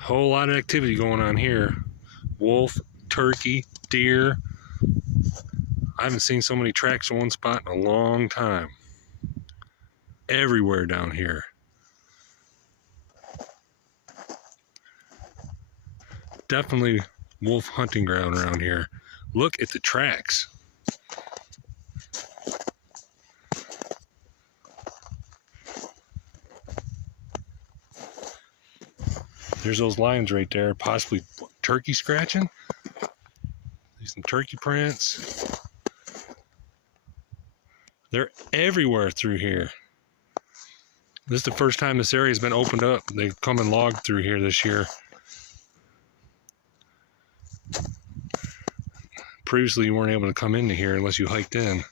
Whole lot of activity going on here. Wolf, turkey, deer. I haven't seen so many tracks in one spot in a long time. Everywhere down here. Definitely wolf hunting ground around here. Look at the tracks. There's those lines right there, possibly turkey scratching. There's some turkey prints. They're everywhere through here. This is the first time this area has been opened up. They've come and logged through here this year. Previously, you weren't able to come into here unless you hiked in.